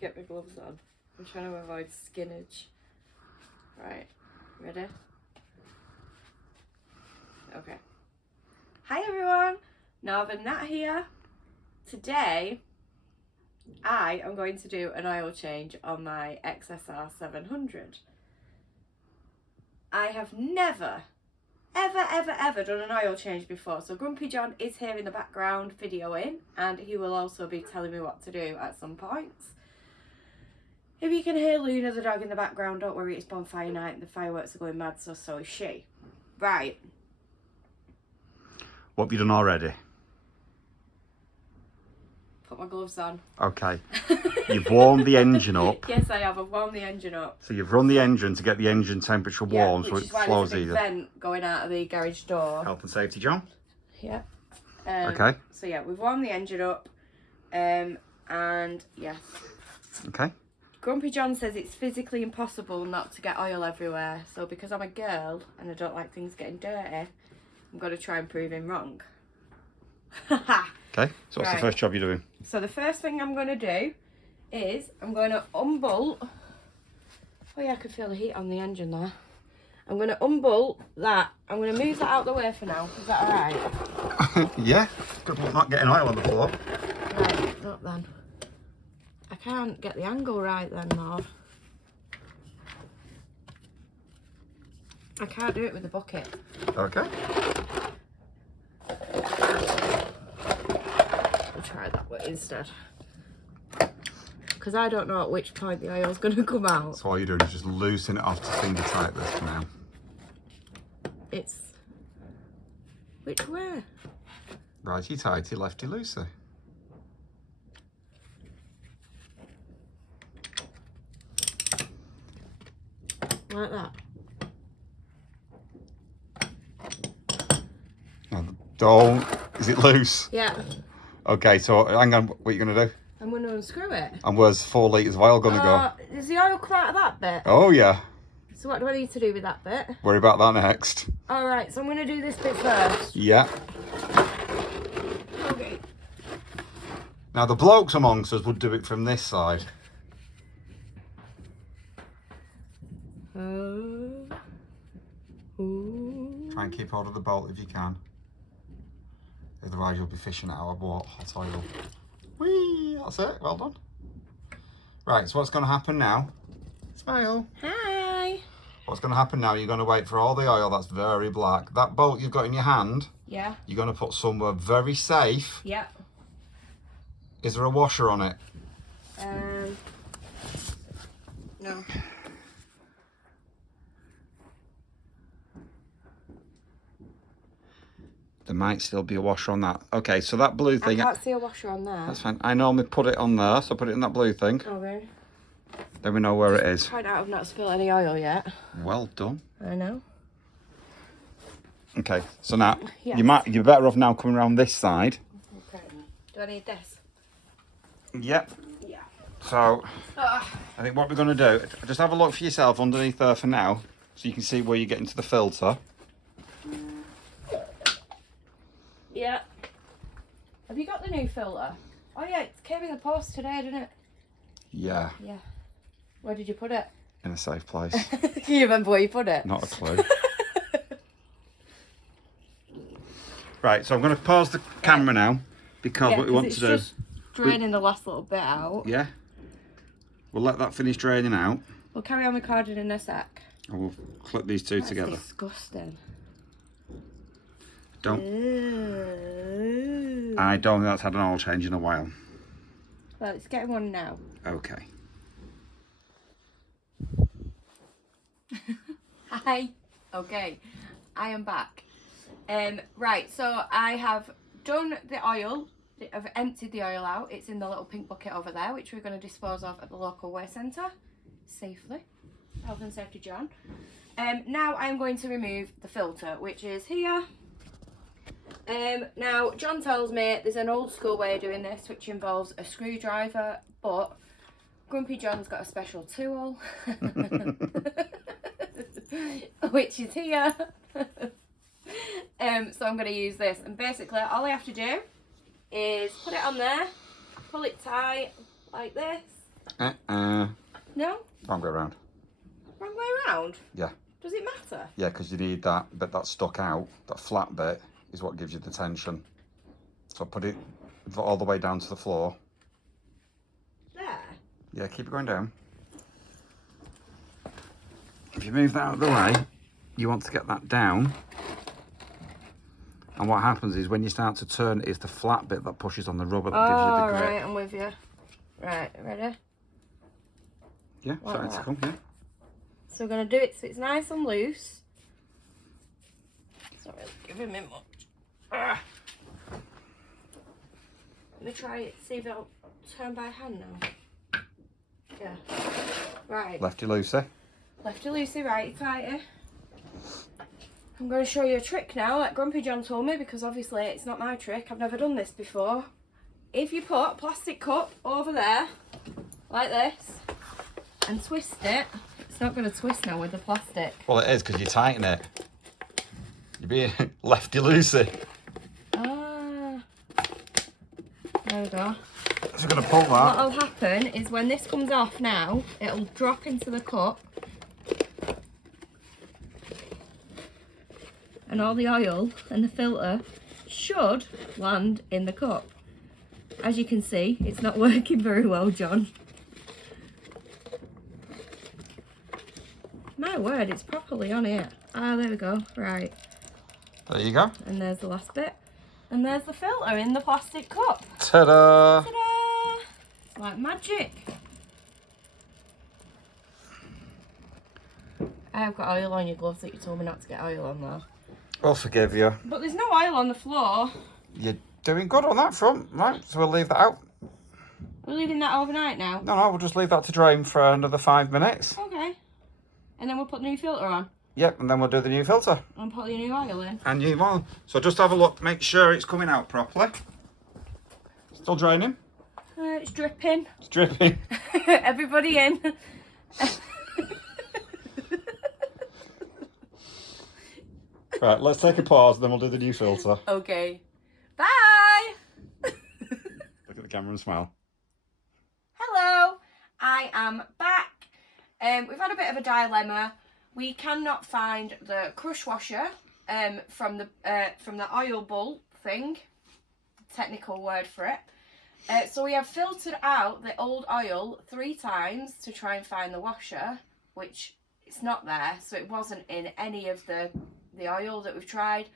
Get my gloves on. I'm trying to avoid skinnage. Right, ready? Okay. Hi everyone, Northern-Nat here. Today, I am going to do an oil change on my XSR700. I have never, ever done an oil change before, so Grumpy John is here in the background videoing, and he will also be telling me what to do at some points. If you can hear Luna the dog in the background, don't worry, it's bonfire night and the fireworks are going mad, so is she. Right. What have you done already? Put my gloves on. Okay. You've warmed the engine up. Yes, I have. I've warmed the engine up. So you've run the engine to get the engine temperature warm, so it flows there's a big easier. vent going out of the garage door. Health and safety, John? Yeah. Okay. So yeah, we've warmed the engine up. And yeah. Okay. Grumpy John says it's physically impossible not to get oil everywhere. So because I'm a girl and I don't like things getting dirty, I'm going to try and prove him wrong. Okay, so what's the first job you're doing? So the first thing I'm going to do is I'm going to unbolt. Oh yeah, I can feel the heat on the engine there. I'm going to unbolt that. I'm going to move that out of the way for now. Is that alright? Yeah, good luck not getting oil on the floor. Right, look then. I can't get the angle right then, though. I can't do it with the bucket. Okay. I'll try that way instead. Because I don't know at which point the oil's going to come out. So all you're doing is just loosen it off to finger tight this for now. It's... Which way? Righty tighty, lefty loosey. Like that. No, don't. Is it loose? Yeah. Okay, so hang on. What are you going to do? I'm going to unscrew it. And where's 4 litres of oil going to go? Does the oil come out of that bit? Oh, yeah. So what do I need to do with that bit? Worry about that next. Alright, so I'm going to do this bit first. Yeah. Okay. Now, the blokes amongst us would do it from this side. Try and keep hold of the bolt if you can. Otherwise you'll be fishing it out of hot oil. Whee! That's it, well done. Right, so what's going to happen now? Smile. Hi. What's going to happen now, you're going to wait for all the oil that's very black. That bolt you've got in your hand, Yeah. you're going to put somewhere very safe. Yeah. Is there a washer on it? No. There might still be a washer on that. Okay, so that blue thing... I can't see a washer on there. That's fine. I normally put it on there, so put it in that blue thing. Oh, really? Then we know where it is. Find out I've not spilled any oil yet. Well done. I know. Okay, so now Yes. you're better off now coming around this side. Okay. Do I need this? Yep. Yeah. So I think what we're going to do, just have a look for yourself underneath there for now, so you can see where you get into the filter. Yeah. Have you got the new filter? Oh yeah, it came in the post today, didn't it? Yeah. Yeah. Where did you put it? In a safe place. Can you remember where you put it? Not a clue. Right, so I'm going to pause the camera now because what we want to do... Just draining the last little bit out. Yeah. We'll let that finish draining out. We'll carry on recording in a sec. And we'll clip these two together. That's disgusting. Don't. Ooh. I don't think that's had an oil change in a while. Well, it's getting one now. Okay. Hi. Okay, I am back. Right, so I have done the oil. I've emptied the oil out. It's in the little pink bucket over there, which we're going to dispose of at the local waste centre safely. Health and safety, John. Now I'm going to remove the filter, which is here. Now John tells me there's an old school way of doing this, which involves a screwdriver, but Grumpy John's got a special tool, which is here. So I'm going to use this, and basically all I have to do is put it on there, pull it tight, like this. No? Wrong way around. Wrong way around? Yeah. Does it matter? Yeah, because you need that bit that's stuck out, that flat bit, is what gives you the tension. So put it all the way down to the floor. There? Yeah, keep it going down. If you move that out of the way, you want to get that down. And what happens is when you start to turn, it's the flat bit that pushes on the rubber that gives you the grip. Right, I'm with you. Right, ready? Yeah, Like starting to that. come, yeah. So we're going to do it so it's nice and loose. It's not really giving me much. Let me try it, see if it'll turn by hand now. Yeah. Right. Lefty loosey. Lefty loosey, righty tighty. I'm going to show you a trick now that Grumpy John told me, because obviously it's not my trick. I've never done this before. If you put a plastic cup over there, like this, and twist it, it's not going to twist now with the plastic. Well, it is because you tighten it. You're being lefty loosey. Ah. There we go. So we're going to pull that. What'll happen is when this comes off now, it'll drop into the cup. And all the oil and the filter should land in the cup. As you can see, it's not working very well, John. My word, it's properly on it. Ah, there we go. Right. There you go. And there's the last bit. And there's the filter in the plastic cup. Ta-da! Ta-da! It's like magic. I have got oil on your gloves that you told me not to get oil on though. We'll forgive you. But there's no oil on the floor. You're doing good on that front, right? So we'll leave that out. We're leaving that overnight now. No, we'll just leave that to drain for another 5 minutes. Okay. And then we'll put the new filter on. Yep, and then we'll do the new filter. And put the new oil in. And new one. So just have a look, make sure it's coming out properly. Still draining? It's dripping. It's dripping. Everybody in. Right, let's take a pause, then we'll do the new filter. Okay. Bye! Look at the camera and smile. Hello, I am back. We've had a bit of a dilemma. We cannot find the crush washer from the oil bowl thing, technical word for it. So we have filtered out the old oil 3 times to try and find the washer, which it's not there. So it wasn't in any of the oil that we've tried,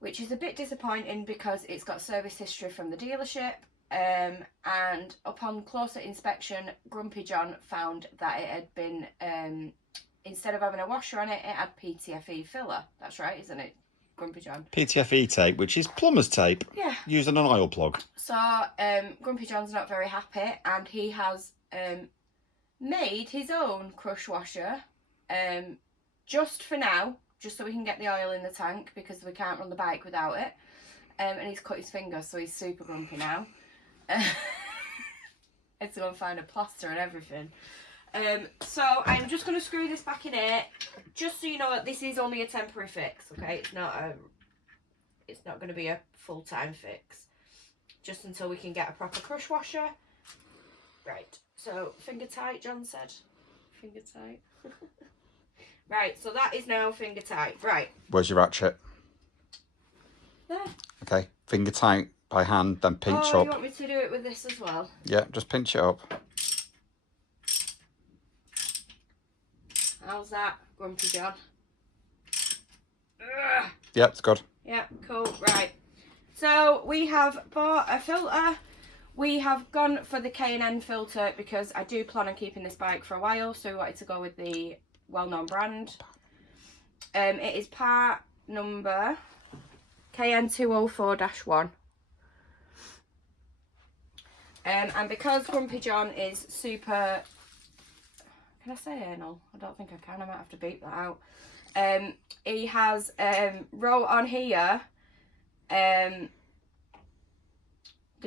which is a bit disappointing because it's got service history from the dealership. And upon closer inspection, Grumpy John found that it had been, instead of having a washer on it, it had PTFE filler. That's right, isn't it, Grumpy John? PTFE tape, which is plumber's tape, Yeah. used on an oil plug. So Grumpy John's not very happy, and he has made his own crush washer, just for now, just so we can get the oil in the tank, because we can't run the bike without it. And he's cut his finger, so he's super grumpy now. Had to go and find a plaster and everything. So I'm just going to screw this back in here, just so you know that this is only a temporary fix, okay? It's not going to be a full-time fix, just until we can get a proper crush washer. Right, so finger tight, John said. Finger tight. Right, so that is now finger tight. Right. Where's your ratchet? There. Okay, finger tight by hand, then pinch Oh, up. you want me to do it with this as well? Yeah, just pinch it up. How's that, Grumpy John? Ugh. Yeah, it's good. Yeah, cool. Right. So we have bought a filter. We have gone for the K&N filter because I do plan on keeping this bike for a while, so we wanted to go with the well-known brand. It is part number KN204-1. And because Grumpy John is super... Can I say anal? I don't think I can. I might have to beep that out. He has wrote on here the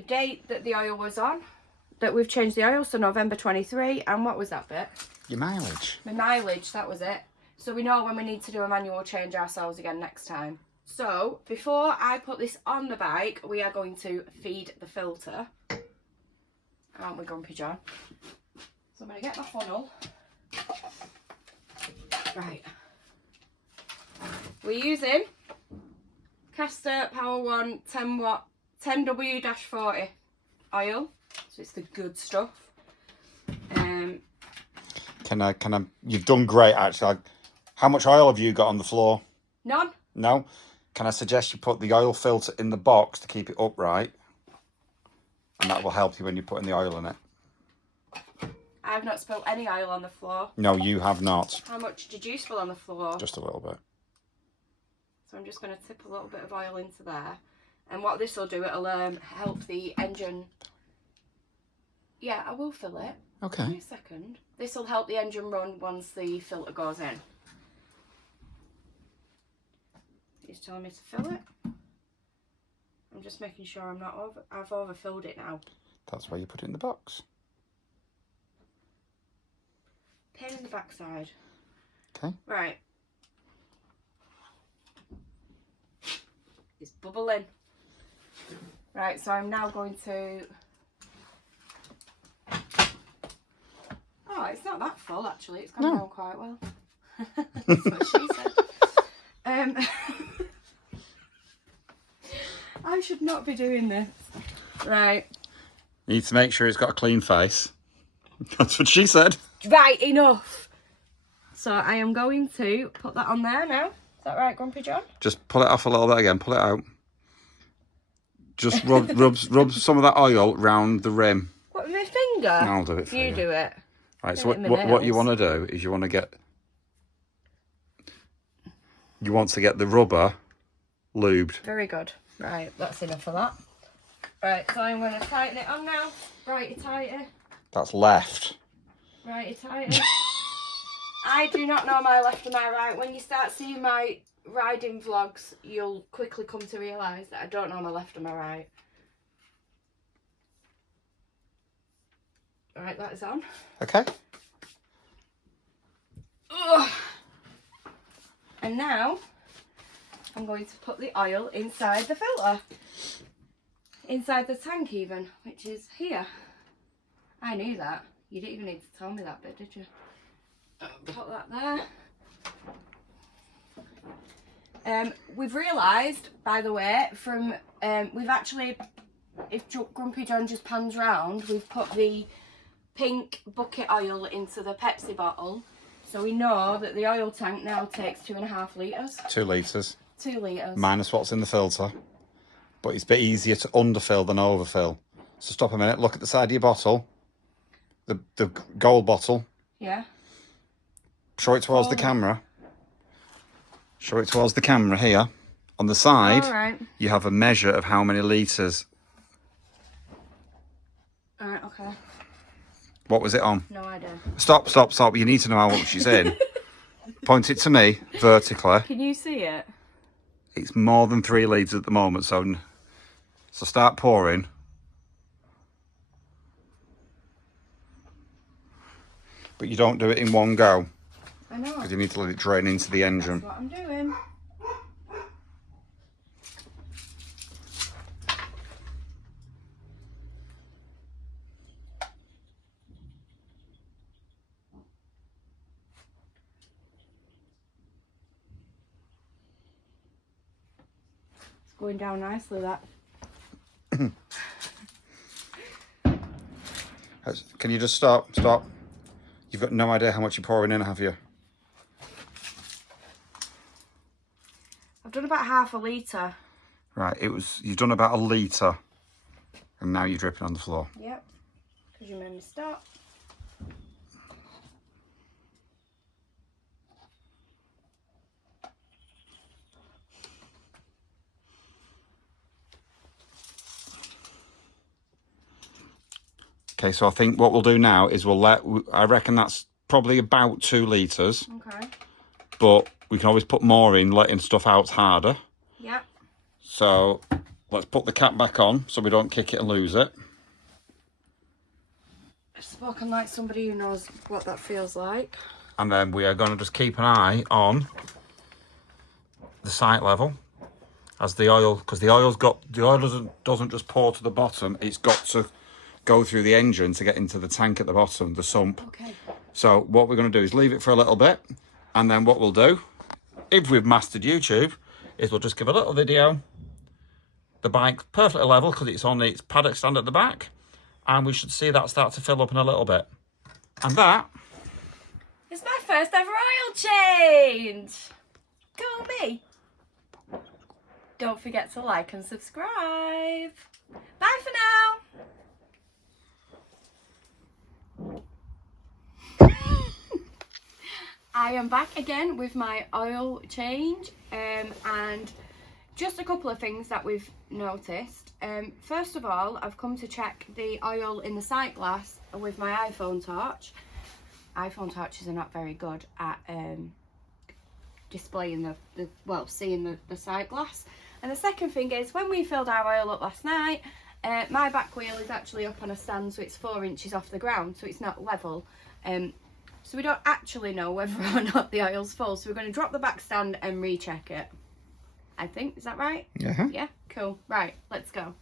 date that the oil was on, that we've changed the oil, so November 23. And what was that bit? Your mileage. My mileage, that was it. So we know when we need to do a manual change ourselves again next time. So before I put this on the bike, we are going to feed the filter. aren't we, Grumpy John? So I'm going to get my funnel. Right. We're using Caster Power One 10 watt 10W-40 oil. So it's the good stuff. Can I, you've done great actually. How much oil have you got on the floor? None. No? Can I suggest you put the oil filter in the box to keep it upright? And that will help you when you're putting the oil in it. I've not spilled any oil on the floor. No, you have not. How much did you spill on the floor? Just a little bit. So I'm just going to tip a little bit of oil into there. And what this will do, it'll help the engine... Yeah, I will fill it. Okay. Give me a second. This will help the engine run once the filter goes in. He's telling me to fill it. I'm just making sure I'm not over... I've overfilled it now. That's why you put it in the box. Pain in the backside. Okay. Right. It's bubbling. Right, so I'm now going to... Oh, it's not that full actually. It's gone down quite well. That's what she said. I should not be doing this. Right. You need to make sure it's got a clean face. That's what she said. Right, enough. So I am going to put that on there now. Is that right, Grumpy John? Just pull it off a little bit again. Pull it out. Just rub some of that oil round the rim. What, with my finger? I'll do it for you. You do it. Right, so what you want to do is you want to get the rubber lubed. Very good. Right, that's enough of that. Right, so I'm going to tighten it on now. Righty tighty. That's left. Righty tighty. I do not know my left and my right. When you start seeing my riding vlogs, you'll quickly come to realise that I don't know my left and my right. Right, that is on. Okay. Ugh. And now I'm going to put the oil inside the filter. Inside the tank even, which is here. I knew that. You didn't even need to tell me that bit, did you? Put that there. We've realised, by the way, from we've actually, if Grumpy John just pans round, we've put the pink bucket oil into the Pepsi bottle, so we know that the oil tank now takes 2.5 litres. 2 litres. 2 litres. Minus what's in the filter. But it's a bit easier to underfill than overfill. So stop a minute, look at the side of your bottle. The gold bottle. Yeah. Show it towards the camera. Show it towards the camera here. On the side, Alright. you have a measure of how many litres. Alright, okay. What was it on? No idea. Stop. You need to know how much she's in. Point it to me, vertically. Can you see it? It's more than 3 litres at the moment, so start pouring. But you don't do it in one go. I know. Because you need to let it drain into the engine. That's what I'm doing. It's going down nicely, that. Can you just stop? You've got no idea how much you're pouring in, have you? I've done about half a litre. Right, you've done about 1 litre. And now you're dripping on the floor. Yep. Because you made me stop. Okay, so I think what we'll do now is I reckon that's probably about 2 litres. Okay. But we can always put more in, letting stuff out harder. Yep. So let's put the cap back on so we don't kick it and lose it. I've spoken like somebody who knows what that feels like. And then we are going to just keep an eye on the sight level as the oil, because the oil doesn't just pour to the bottom, it's got to go through the engine to get into the tank at the bottom, the sump. Okay. So what we're going to do is leave it for a little bit, and then what we'll do, if we've mastered YouTube, is we'll just give a little video. The bike perfectly level because it's on its paddock stand at the back, and we should see that start to fill up in a little bit. And that is my first ever oil change. Go me. Don't forget to like and subscribe. Bye for now. I am back again with my oil change, and just a couple of things that we've noticed. First of all, I've come to check the oil in the sight glass with my iPhone torch. iPhone torches are not very good at displaying seeing the sight glass. And the second thing is, when we filled our oil up last night, my back wheel is actually up on a stand, so it's 4 inches off the ground, so it's not level. So we don't actually know whether or not the oil's full, so we're going to drop the back stand and recheck it. I think, is that right? Yeah. Yeah, cool. Right, let's go.